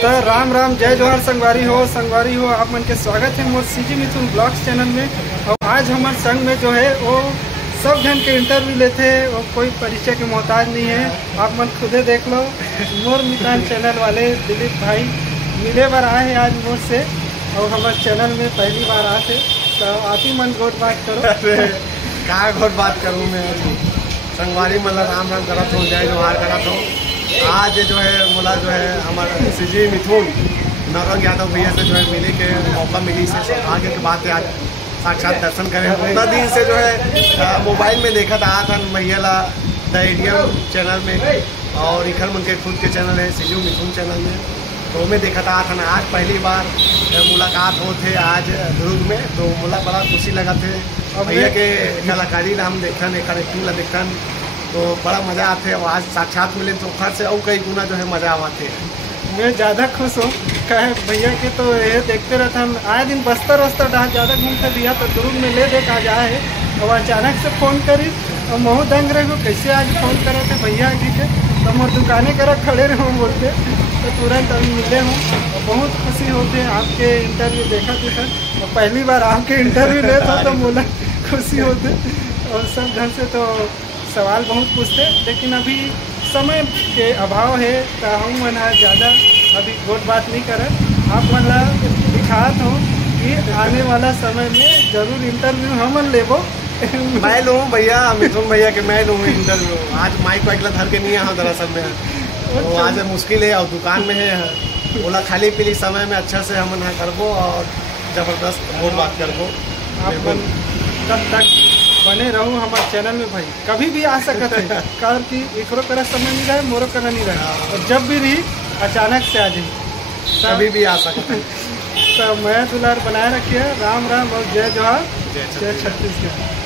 तो राम राम जय जोहार संगवारी हो आप मन के स्वागत है मोर सीजी मिथुन ब्लॉग्स चैनल में। और आज हमारे संग में जो है वो सब जन के इंटरव्यू लेते हैं और कोई परिचय के मोहताज नहीं है। आप मन खुदे देख लो, मोर मितान चैनल वाले दिलीप भाई मिले बार आए हैं आज मोर से और हमारे चैनल में पहली बार आए थे। तो आप ही मन गोट बात करो। कहाँ घोट बात करूँ मैं संगवारी मतलब राम राम करत हूँ, जय जोहार करत हूँ। आज जो है मोला जो है हमारा सीजी मिथुन नौरंग यादव भैया से जो है मिले के मौका मिली से सौभाग्य की बात है। आज साक्षात दर्शन करें। उतना दिन से जो है मोबाइल में देखा था भैया ला द एडियम चैनल में और इखर मन के खुद के चैनल है सीजी मिथुन चैनल में, तो मैं देखा था आज पहली बार मुलाकात हो थे आज दुर्ग में। तो मुला बड़ा खुशी लगा थे भैया के कलाकारी हम देखन एक एक्टिंग ला देखन तो बड़ा मज़ा आते। और आज साक्षात मिले तो घर से और कई गुना जो है मज़ा आते। मैं ज़्यादा खुश हूँ कहे भैया के तो ये देखते रहते हम आए दिन बस्तर डहार ज़्यादा घूमते भैया तो दुर्ग में ले देख आ जाए और अचानक से फ़ोन करी और महू दंग रहे हो कैसे आज फ़ोन करे थे भैया जी के। तो मोर दुकाने कर खड़े रहो बोलते तो तुरंत अभी मिले हूँ और बहुत खुशी होते आपके इंटरव्यू देखा थे सर और पहली बार आपके इंटरव्यू ले तो बोला खुशी होते। और सब ढंग से तो सवाल बहुत पूछते लेकिन अभी समय के अभाव है तो हम मन ज़्यादा अभी गोट बात नहीं करें। आप मन दिखात हो कि आने वाला समय में जरूर इंटरव्यू हम लेबो। मैं लूँ भैया मिथुन भैया के मैं लूँ इंटरव्यू। आज माइक वाइक ला धर के नहीं आया दरअसल में तो आज मुश्किल है और दुकान में है बोला खाली पीली समय में अच्छा से हम करबो और ज़बरदस्त गोट बात करबो। आप तब तक बने रहो हमारे चैनल में भाई, कभी भी आ सकते हैं कारण कि एकरो करा समय नहीं रहे मोरो करा नहीं रहे और जब भी रही अचानक से आ जाए कभी भी आ सकते हैं। तो मैं दुलार बनाए रखिए। राम राम और जय जोहार जय छत्तीसगढ़।